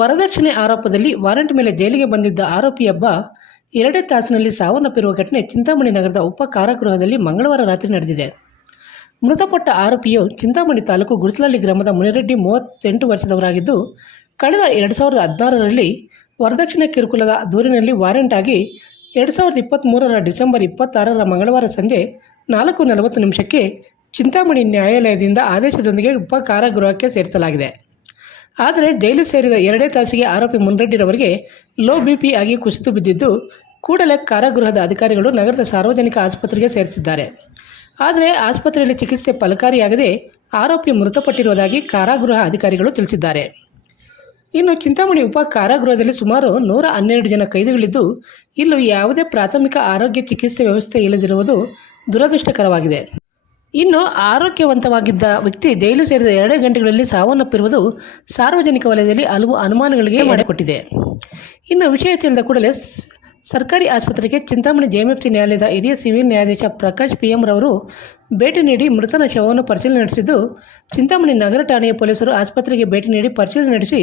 ವರದಕ್ಷಿಣೆ ಆರೋಪದಲ್ಲಿ ವಾರಂಟ್ ಮೇಲೆ ಜೈಲಿಗೆ ಬಂದಿದ್ದ ಆರೋಪಿಯೊಬ್ಬ 2 ತಾಸಿನಲ್ಲಿ ಸಾವನ್ನಪ್ಪಿರುವ ಘಟನೆ ಚಿಂತಾಮಣಿ ನಗರದ ಉಪ ಕಾರಾಗೃಹದಲ್ಲಿ ಮಂಗಳವಾರ ರಾತ್ರಿ ನಡೆದಿದೆ. ಮೃತಪಟ್ಟ ಆರೋಪಿಯು ಚಿಂತಾಮಣಿ ತಾಲೂಕು ಗುಡಿಸಲಹಳ್ಳಿ ಗ್ರಾಮದ ಮುನಿರೆಡ್ಡಿ 38 ವರ್ಷದವರಾಗಿದ್ದು, ಕಳೆದ 2016ರಲ್ಲಿ ವರದಕ್ಷಿಣೆ ಕಿರುಕುಳದ ದೂರಿನಲ್ಲಿ ವಾರಂಟ್ ಆಗಿ 2023ರ ಡಿಸೆಂಬರ್ 26ರ ಮಂಗಳವಾರ ಸಂಜೆ 4:40 ಚಿಂತಾಮಣಿ ನ್ಯಾಯಾಲಯದಿಂದ ಆದೇಶದೊಂದಿಗೆ ಉಪ ಕಾರಾಗೃಹಕ್ಕೆ ಸೇರಿಸಲಾಗಿದೆ. ಆದರೆ ಜೈಲು ಸೇರಿದ 2 ತಾಸಿಗೆ ಆರೋಪಿ ಮುನಿರೆಡ್ಡಿರವರಿಗೆ ಲೋ ಬಿಪಿ ಆಗಿ ಕುಸಿದು ಬಿದ್ದಿದ್ದು, ಕೂಡಲೇ ಕಾರಾಗೃಹದ ಅಧಿಕಾರಿಗಳು ನಗರದ ಸಾರ್ವಜನಿಕ ಆಸ್ಪತ್ರೆಗೆ ಸೇರಿಸಿದ್ದಾರೆ. ಆದರೆ ಆಸ್ಪತ್ರೆಯಲ್ಲಿ ಚಿಕಿತ್ಸೆ ಫಲಕಾರಿಯಾಗದೆ ಆರೋಪಿ ಮೃತಪಟ್ಟಿರುವುದಾಗಿ ಕಾರಾಗೃಹ ಅಧಿಕಾರಿಗಳು ತಿಳಿಸಿದ್ದಾರೆ. ಇನ್ನು ಚಿಂತಾಮಣಿ ಉಪ ಕಾರಾಗೃಹದಲ್ಲಿ ಸುಮಾರು 112 ಜನ ಕೈದಿಗಳಿದ್ದು, ಇಲ್ಲೂ ಯಾವುದೇ ಪ್ರಾಥಮಿಕ ಆರೋಗ್ಯ ಚಿಕಿತ್ಸೆ ವ್ಯವಸ್ಥೆ ಇಲ್ಲದಿರುವುದು ದುರದೃಷ್ಟಕರವಾಗಿದೆ. ಇನ್ನು ಆರೋಗ್ಯವಂತವಾಗಿದ್ದ ವ್ಯಕ್ತಿ ಜೈಲು ಸೇರಿದ 2 ಗಂಟೆಗಳಲ್ಲಿ ಸಾವನ್ನಪ್ಪಿರುವುದು ಸಾರ್ವಜನಿಕ ವಲಯದಲ್ಲಿ ಹಲವು ಅನುಮಾನಗಳಿಗೆ ಮಾಡಿಕೊಟ್ಟಿದೆ. ಇನ್ನು ವಿಷಯ ತಿಳಿದ ಕೂಡಲೇ ಸರ್ಕಾರಿ ಆಸ್ಪತ್ರೆಗೆ ಚಿಂತಾಮಣಿ ಜೆಎಂಎಫ್ಸಿ ನ್ಯಾಯಾಲಯದ ಹಿರಿಯ ಸಿವಿಲ್ ನ್ಯಾಯಾಧೀಶ ಪ್ರಕಾಶ್ PM ರವರು ಭೇಟಿ ನೀಡಿ ಮೃತನ ಶವವನ್ನು ಪರಿಶೀಲನೆ ನಡೆಸಿದ್ದು, ಚಿಂತಾಮಣಿ ನಗರ ಠಾಣೆಯ ಪೊಲೀಸರು ಆಸ್ಪತ್ರೆಗೆ ಭೇಟಿ ನೀಡಿ ಪರಿಶೀಲನೆ ನಡೆಸಿ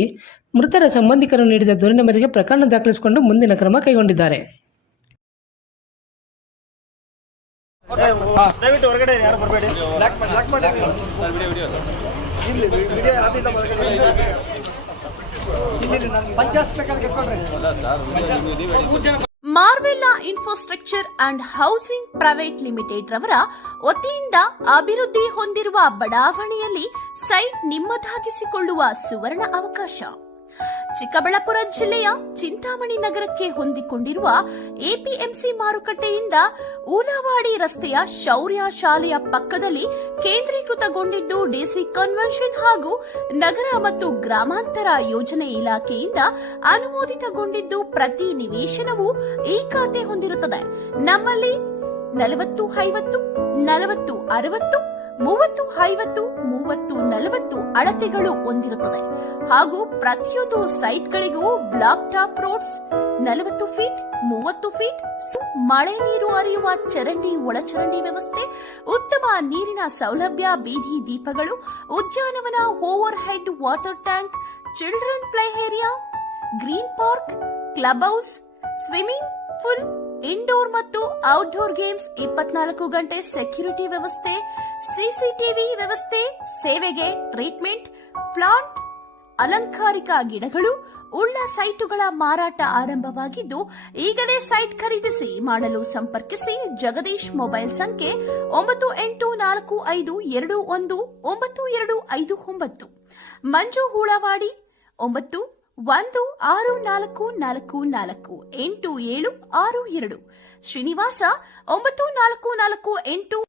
ಮೃತರ ಸಂಬಂಧಿಕರು ನೀಡಿದ ದೂರಿನ ಮೇರೆಗೆ ಪ್ರಕರಣ ದಾಖಲಿಸಿಕೊಂಡು ಮುಂದಿನ ಕ್ರಮ ಕೈಗೊಂಡಿದ್ದಾರೆ. ದಯವಿಟ್ಟು ಹೊರಗಡೆ ಯಾರು ಬರಬೇಡಿ. ಮಾರ್ವೆಲ್ಲಾ infrastructure and housing private limited ರವರ ವತಿಯಿಂದ ಅಭಿವೃದ್ಧಿ ಹೊಂದಿರುವ ಬಡಾವಣೆಯಲ್ಲಿ ಸೈಟ್ ನಿಮ್ಮದಾಗಿಸಿಕೊಳ್ಳುವ ಸುವರ್ಣ ಅವಕಾಶ. ಚಿಕ್ಕಬಳ್ಳಾಪುರ ಜಿಲ್ಲೆಯ ಚಿಂತಾಮಣಿ ನಗರಕ್ಕೆ ಹೊಂದಿಕೊಂಡಿರುವ ಎಪಿಎಂಸಿ ಮಾರುಕಟ್ಟೆಯಿಂದ ಊಲವಾಡಿ ರಸ್ತೆಯ ಶೌರ್ಯ ಶಾಲೆಯ ಪಕ್ಕದಲ್ಲಿ ಕೇಂದ್ರೀಕೃತಗೊಂಡಿದ್ದು, ಡಿಸಿ ಕನ್ವೆನ್ಷನ್ ಹಾಗೂ ನಗರ ಮತ್ತು ಗ್ರಾಮಾಂತರ ಯೋಜನೆ ಇಲಾಖೆಯಿಂದ ಅನುಮೋದಿತಗೊಂಡಿದ್ದು, ಪ್ರತಿ ನಿವೇಶನವೂ ಈ ಖಾತೆ ಹೊಂದಿರುತ್ತದೆ. ನಮ್ಮಲ್ಲಿ 40-50, 40-60, 30-50, 30-40 ಅಳತೆಗಳು ಹೊಂದಿರುತ್ತದೆ ಹಾಗೂ ಪ್ರತಿಯೊಂದು ಸೈಟ್ಗಳಿಗೂ block top roads 40 feet, 30 feet, ಮಳೆ ನೀರು ಹರಿಯುವ ಚರಂಡಿ, ಒಳಚರಂಡಿ ವ್ಯವಸ್ಥೆ, ಉತ್ತಮ ನೀರಿನ ಸೌಲಭ್ಯ, ಬೀದಿ ದೀಪಗಳು, ಉದ್ಯಾನವನ, over head water tank, children play area, green park, club house, swimming pool, indoor ಮತ್ತು ಔಟ್ಡೋರ್ ಗೇಮ್ಸ್, 24 ಗಂಟೆ ಸೆಕ್ಯೂರಿಟಿ ವ್ಯವಸ್ಥೆ, ಸಿಸಿಟಿವಿ ವ್ಯವಸ್ಥೆ, ಸೇವೆಗೆ ಟ್ರೀಟ್ಮೆಂಟ್ ಪ್ಲಾಂಟ್, ಅಲಂಕಾರಿಕ ಗಿಡಗಳು ಉಳ್ಳ ಸೈಟುಗಳ ಮಾರಾಟ ಆರಂಭವಾಗಿದ್ದು, ಈಗಲೇ ಸೈಟ್ ಖರೀದಿಸಿ ಮಾಡಲು ಸಂಪರ್ಕಿಸಿ. ಜಗದೀಶ್ ಮೊಬೈಲ್ ಸಂಖ್ಯೆ 9844219259. ಮಂಜು ಹೂಳವಾಡಿ 9164448762. ಶ್ರೀನಿವಾಸ 9448